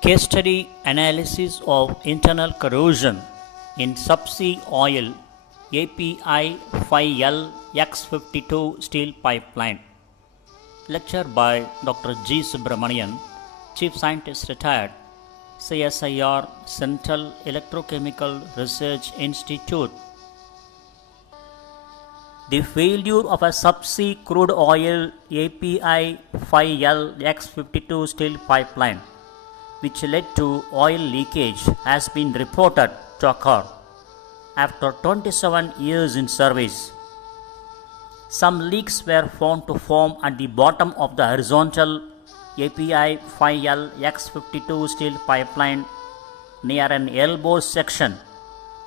Case study analysis of internal corrosion in Subsea oil API 5L X52 steel pipeline. Lecture by Dr. G. Subramanian, Chief Scientist retired, CSIR Central Electrochemical Research Institute. The failure of a subsea crude oil API 5L X52 steel pipeline, which led to oil leakage, has been reported to occur after 27 years in service. Some leaks were found to form at the bottom of the horizontal API 5L X52 steel pipeline near an elbow section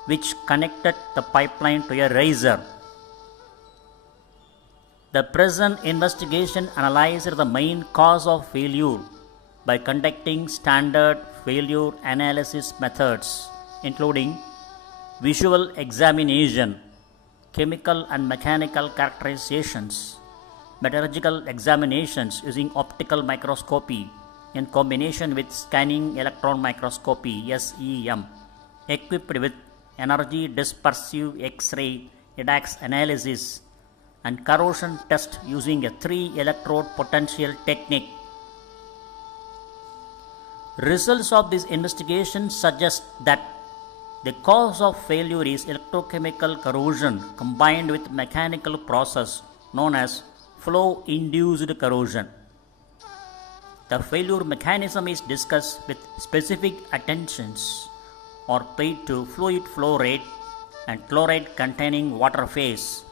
which connected the pipeline to a riser. The present investigation analyzed the main cause of failure by conducting standard failure analysis methods, including visual examination, chemical and mechanical characterizations, metallurgical examinations using optical microscopy in combination with scanning electron microscopy (SEM), equipped with energy dispersive X-ray EDAX analysis and corrosion test using a 3-electrode potential technique. Results of this investigation suggest that the cause of failure is electrochemical corrosion combined with mechanical process known as flow-induced corrosion. The failure mechanism is discussed with specific attentions are paid to fluid flow rate and chloride containing water phase.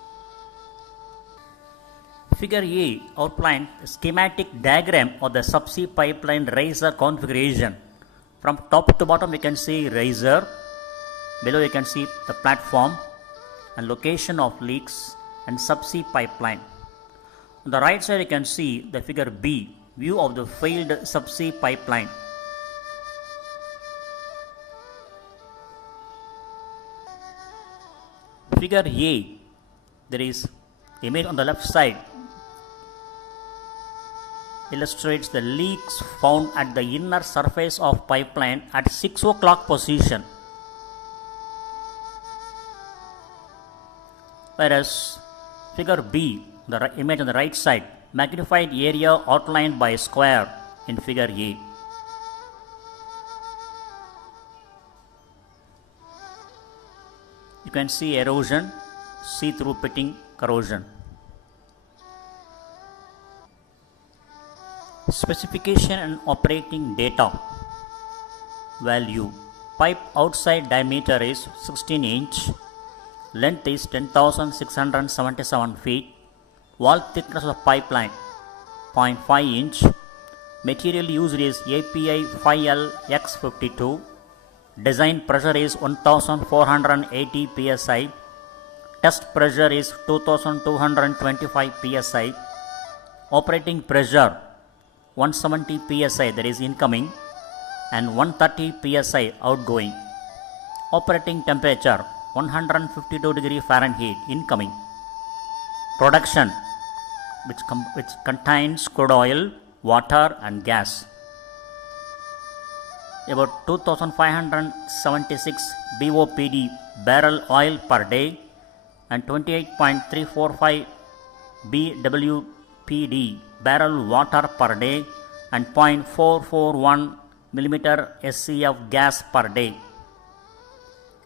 Figure A outlines a schematic diagram of the subsea pipeline riser configuration. From top to bottom you can see riser, below you can see the platform and location of leaks and subsea pipeline. On the right side you can see the figure B, view of the failed subsea pipeline. Figure A, there is image on the left side, illustrates the leaks found at the inner surface of pipeline at 6 o'clock position. Whereas figure B, the image on the right side, magnified area outlined by a square in figure A. You can see erosion, see-through pitting, corrosion. Specification and operating data. Value: pipe outside diameter is 16 inch, length is 10,677 feet, wall thickness of pipeline 0.5 inch, material used is API 5L X52, design pressure is 1480 psi, test pressure is 2225 psi, operating pressure 170 psi, that is incoming, and 130 psi outgoing. Operating temperature 152 degree Fahrenheit incoming. Production which contains crude oil, water and gas. About 2576 BOPD barrel oil per day and 28.345 BWPD barrel water per day and 0.441 mm SCF gas per day.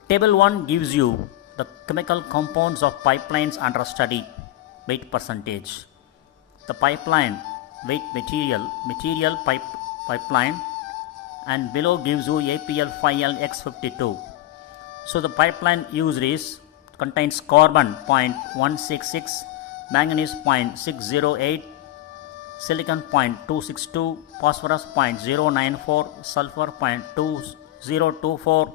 Table 1 gives you the chemical compounds of pipelines under study, weight percentage. The pipeline weight material pipeline, and below gives you APL 5L X52. So the pipeline used contains carbon 0.166, manganese 0.608, silicon 0.262, phosphorus 0.094, sulfur 0.2024,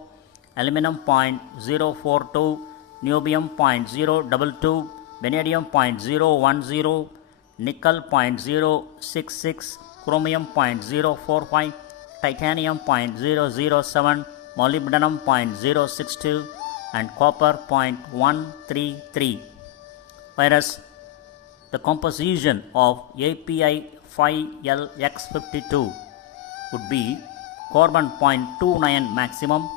aluminum 0.042, niobium 0.022, vanadium 0.010, nickel 0.066, chromium 0.045, titanium 0.007, molybdenum 0.062 and copper 0.133. Whereas the composition of API 5L X52 would be carbon 0.29 maximum,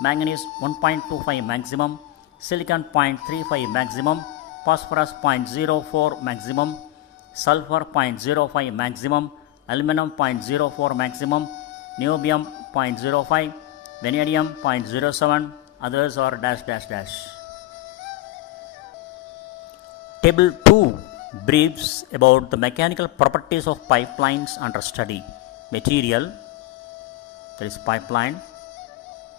manganese 1.25 maximum, silicon 0.35 maximum, phosphorus 0.04 maximum, sulfur 0.05 maximum, aluminum 0.04 maximum, niobium 0.05, vanadium 0.07, others are dash dash dash. Table 2 briefs about the mechanical properties of pipelines under study. Material, there is pipeline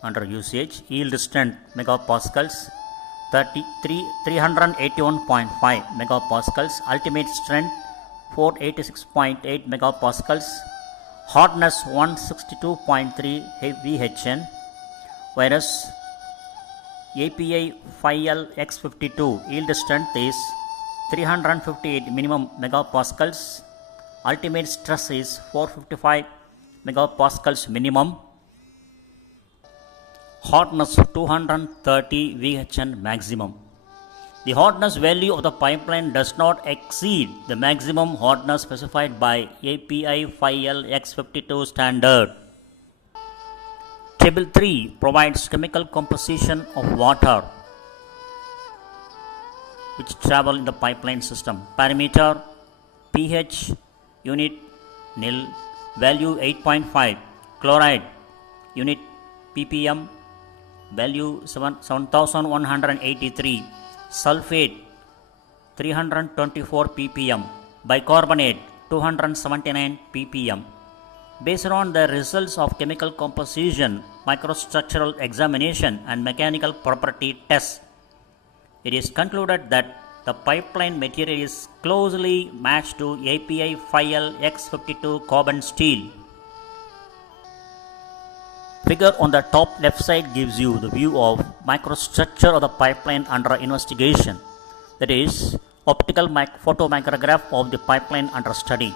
under usage, yield strength megapascals 381.5 megapascals, ultimate strength 486.8 megapascals, hardness 162.3 VHN, whereas API 5L X52 yield strength is 358 minimum megapascals, ultimate stress is 455 megapascals minimum, hardness 230 VHN maximum. The hardness value of the pipeline does not exceed the maximum hardness specified by API 5L X52 standard. Table 3 provides chemical composition of water which travel in the pipeline system. Parameter pH unit nil, value 8.5, chloride unit ppm, value 7183, sulfate 324 ppm, bicarbonate 279 ppm. Based on the results of chemical composition, microstructural examination and mechanical property tests, it is concluded that the pipeline material is closely matched to API 5L X52 carbon steel. Figure on the top left side gives you the view of microstructure of the pipeline under investigation, that is, optical photomicrograph of the pipeline under study.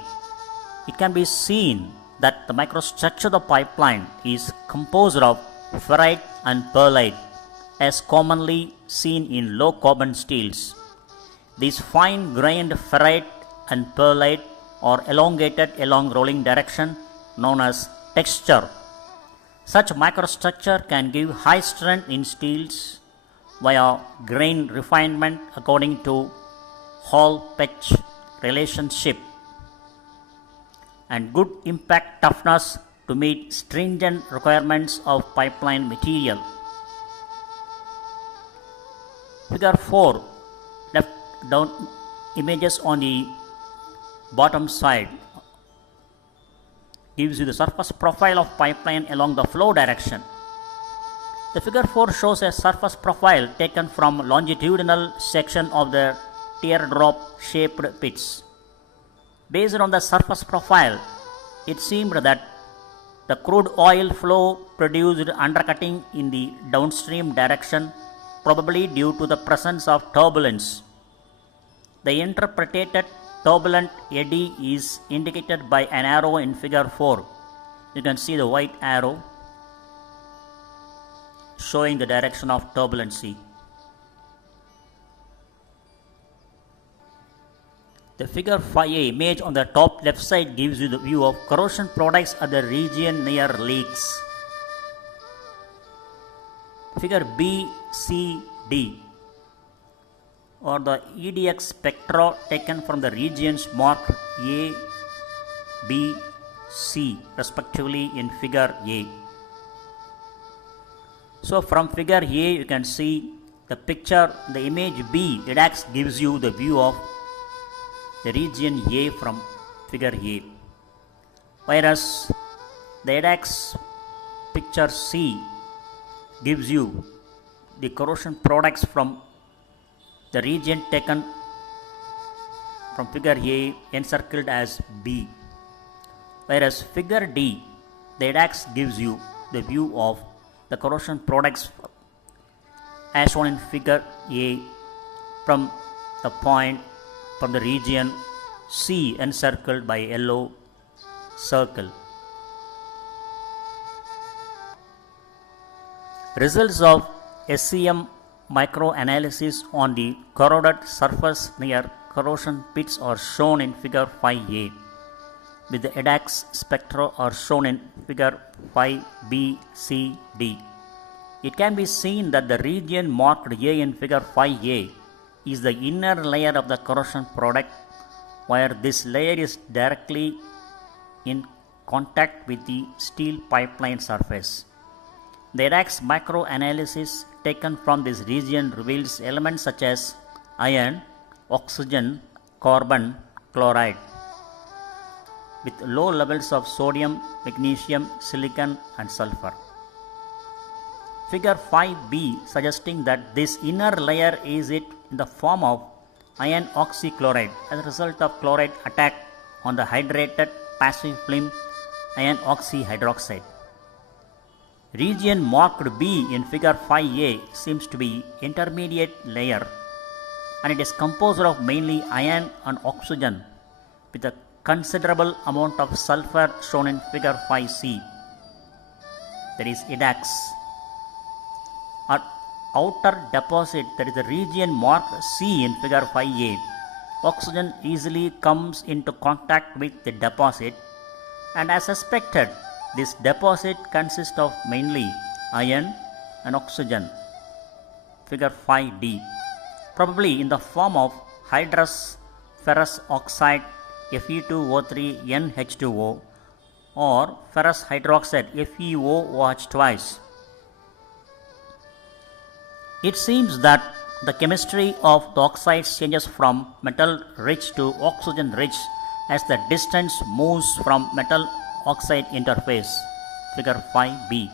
It can be seen that the microstructure of the pipeline is composed of ferrite and pearlite, as commonly seen in low carbon steels. These fine grained ferrite and pearlite are elongated along rolling direction, known as texture. Such microstructure can give high strength in steels via grain refinement according to Hall-Petch relationship, and good impact toughness to meet stringent requirements of pipeline material. Figure 4, left down images on the bottom side, gives you the surface profile of pipeline along the flow direction. The figure 4 shows a surface profile taken from longitudinal section of the teardrop shaped pits. Based on the surface profile, it seemed that the crude oil flow produced undercutting in the downstream direction, probably due to the presence of turbulence. The interpreted turbulent eddy is indicated by an arrow in figure 4. You can see the white arrow showing the direction of turbulency. The figure 5a image on the top left side gives you the view of corrosion products at the region near leaks. Figure B, C, D or the EDX spectra taken from the regions marked A, B, C respectively in figure A. So from figure A you can see the picture, the image B, EDX gives you the view of the region A from figure A, whereas the EDX picture C gives you the corrosion products from the region taken from figure A encircled as B, whereas figure D, the EDX gives you the view of the corrosion products as shown in figure A from the point from the region C encircled by yellow circle. Results of SCM microanalysis on the corroded surface near corrosion pits are shown in figure 5A. with the EDAX spectra are shown in figure 5b, c, d. It can be seen that the region marked A in figure 5a is the inner layer of the corrosion product, where this layer is directly in contact with the steel pipeline surface. The EDAX microanalysis taken from this region reveals elements such as iron, oxygen, carbon, chloride, with low levels of sodium, magnesium, silicon and sulfur. Figure 5b suggesting that this inner layer is in the form of iron oxychloride as a result of chloride attack on the hydrated passive film iron oxyhydroxide. Region marked B in figure 5a seems to be intermediate layer, and it is composed of mainly iron and oxygen with a considerable amount of sulfur shown in figure 5c, that is EDAX. At outer deposit, that is the region marked C in figure 5a, oxygen easily comes into contact with the deposit, and as suspected, this deposit consists of mainly iron and oxygen, figure 5d, probably in the form of hydrous ferrous oxide Fe2O3 NH2O or ferrous hydroxide FeOOH twice. It seems that the chemistry of the oxides changes from metal rich to oxygen rich as the distance moves from metal oxide interface, figure 5b,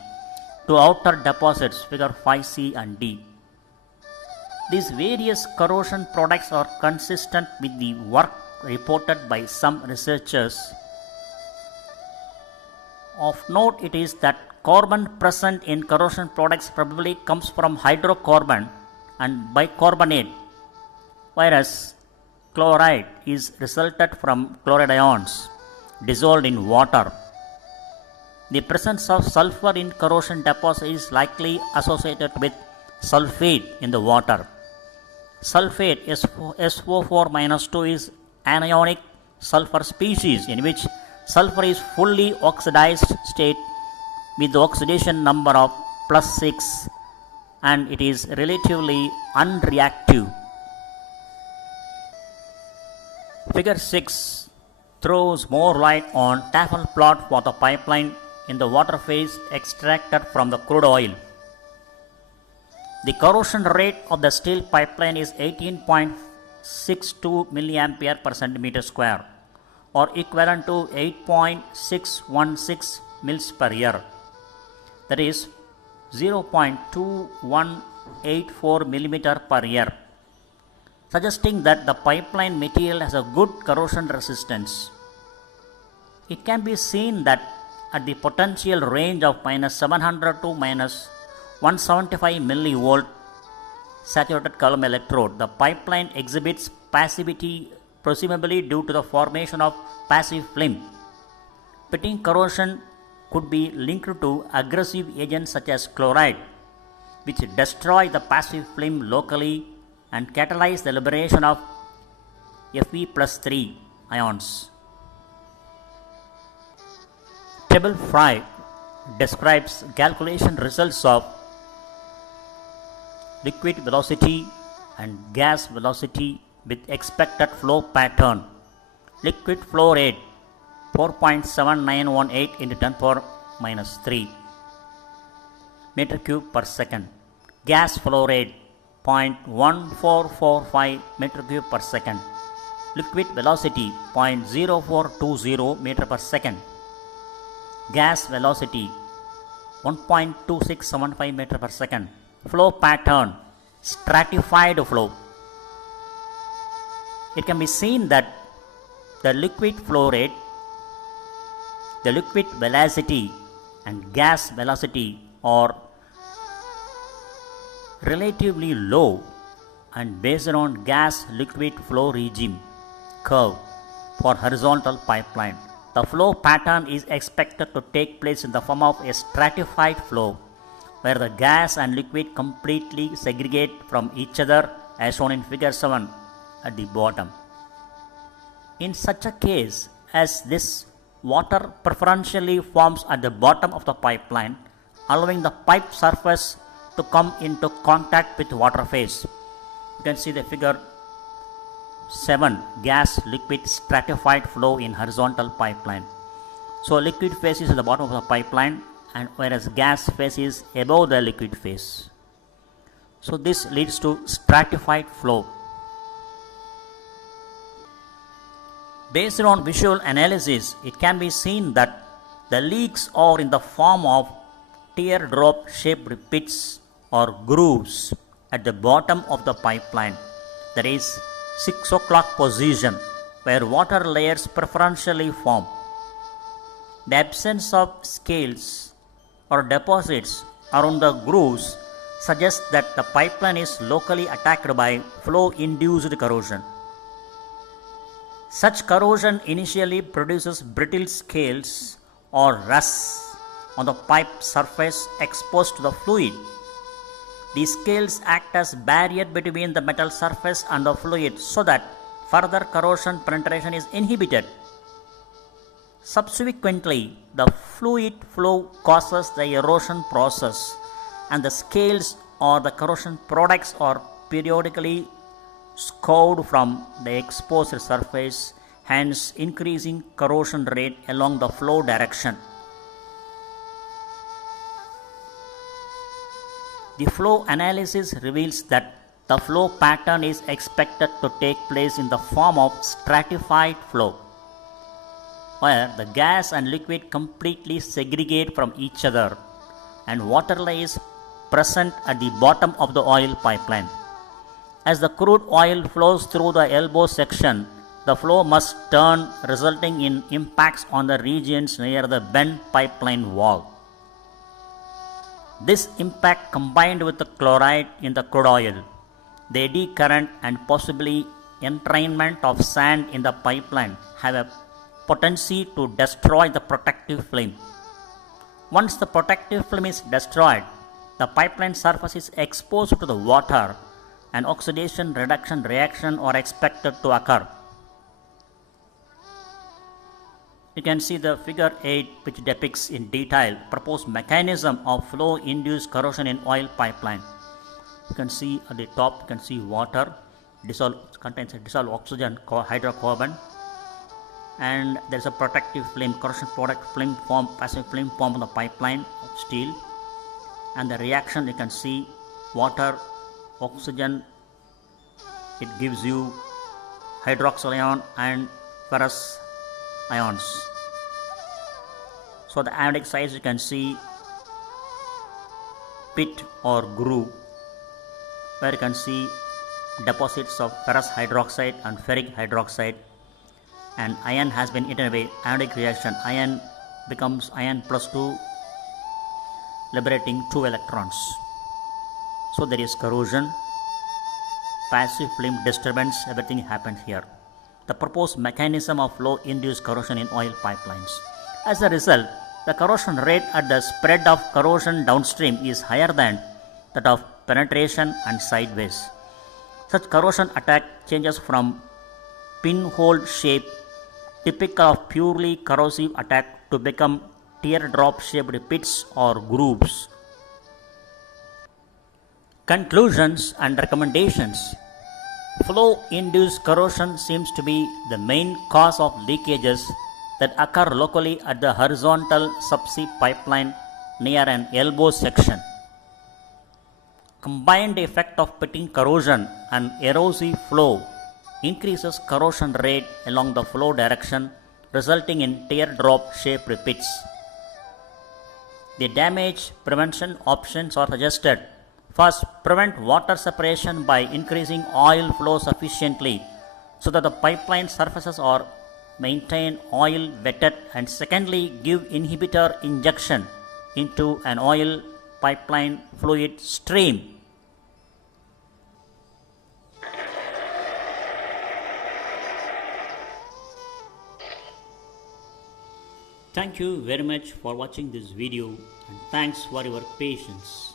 to outer deposits, figure 5c and d. These various corrosion products are consistent with the work reported by some researchers. Of note it is that carbon present in corrosion products probably comes from hydrocarbon and bicarbonate, whereas chloride is resulted from chloride ions dissolved in water. The presence of sulfur in corrosion deposit is likely associated with sulfate in the water. Sulfate SO4-2 is anionic sulfur species in which sulfur is fully oxidized state with the oxidation number of +6, and it is relatively unreactive. Figure 6 throws more light on tafel plot for the pipeline in the water phase extracted from the crude oil. The corrosion rate of the steel pipeline is 18.62 milliampere per centimeter square, or equivalent to 8.616 mils per year, that is 0.2184 millimeter per year, suggesting that the pipeline material has a good corrosion resistance. It can be seen that at the potential range of -700 to -175 millivolt saturated column electrode, the pipeline exhibits passivity, presumably due to the formation of passive film. Pitting corrosion could be linked to aggressive agents such as chloride, which destroy the passive film locally and catalyze the liberation of Fe+3 ions. Table 5 describes calculation results of liquid velocity and gas velocity with expected flow pattern. Liquid flow rate 4.7918 into 10⁻³ meter cube per second. Gas flow rate 0.1445 meter cube per second. Liquid velocity 0.0420 meter per second. Gas velocity 1.2675 meter per second. Flow pattern stratified flow. It can be seen that the liquid flow rate, the liquid velocity and gas velocity are relatively low and based on gas liquid flow regime curve for horizontal pipeline. The flow pattern is expected to take place in the form of a stratified flow where the gas and liquid completely segregate from each other as shown in figure 7 at the bottom. In such a case as this, water preferentially forms at the bottom of the pipeline, allowing the pipe surface to come into contact with water phase. You can see the figure 7, gas liquid stratified flow in horizontal pipeline. So liquid phase is at the bottom of the pipeline, and whereas gas phase is above the liquid phase. So this leads to stratified flow. Based on visual analysis, it can be seen that the leaks are in the form of teardrop shaped pits or grooves at the bottom of the pipeline. That is 6 o'clock position, where water layers preferentially form. The absence of scales or deposits around the grooves suggests that the pipeline is locally attacked by flow-induced corrosion. Such corrosion initially produces brittle scales or rust on the pipe surface exposed to the fluid. These scales act as barrier between the metal surface and the fluid so that further corrosion penetration is inhibited. Subsequently, the fluid flow causes the erosion process, and the scales or the corrosion products are periodically scoured from the exposed surface, hence increasing corrosion rate along the flow direction. The flow analysis reveals that the flow pattern is expected to take place in the form of stratified flow, where the gas and liquid completely segregate from each other and water lies present at the bottom of the oil pipeline. As the crude oil flows through the elbow section, the flow must turn, resulting in impacts on the regions near the bent pipeline wall. This impact, combined with the chloride in the crude oil, the eddy current and possibly entrainment of sand in the pipeline, have a potency to destroy the protective film. Once the protective film is destroyed, the pipeline surface is exposed to the water and oxidation reduction reaction are expected to occur. You can see the figure 8, which depicts in detail proposed mechanism of flow-induced corrosion in oil pipeline. You can see at the top, you can see water contains a dissolved oxygen hydrocarbon, and there is a protective film, corrosion product film form, passive film form on the pipeline of steel, and the reaction you can see water, oxygen, it gives you hydroxyl ion and ferrous ions. So the ionic size you can see pit or groove, where you can see deposits of ferrous hydroxide and ferric hydroxide, and iron has been eaten away. Ionic reaction, iron becomes iron plus 2, liberating 2 electrons. So there is corrosion, passive film disturbance, everything happens here. The proposed mechanism of flow-induced corrosion in oil pipelines. As a result, the corrosion rate at the spread of corrosion downstream is higher than that of penetration and sideways. Such corrosion attack changes from pinhole shape, typical of purely corrosive attack, to become teardrop shaped pits or grooves. Conclusions and recommendations. Flow-induced corrosion seems to be the main cause of leakages that occur locally at the horizontal subsea pipeline near an elbow section. Combined effect of pitting corrosion and erosive flow increases corrosion rate along the flow direction, resulting in teardrop shaped pits. The damage prevention options are suggested. First, prevent water separation by increasing oil flow sufficiently so that the pipeline surfaces are maintained oil wetted, and secondly, give inhibitor injection into an oil pipeline fluid stream. Thank you very much for watching this video, and thanks for your patience.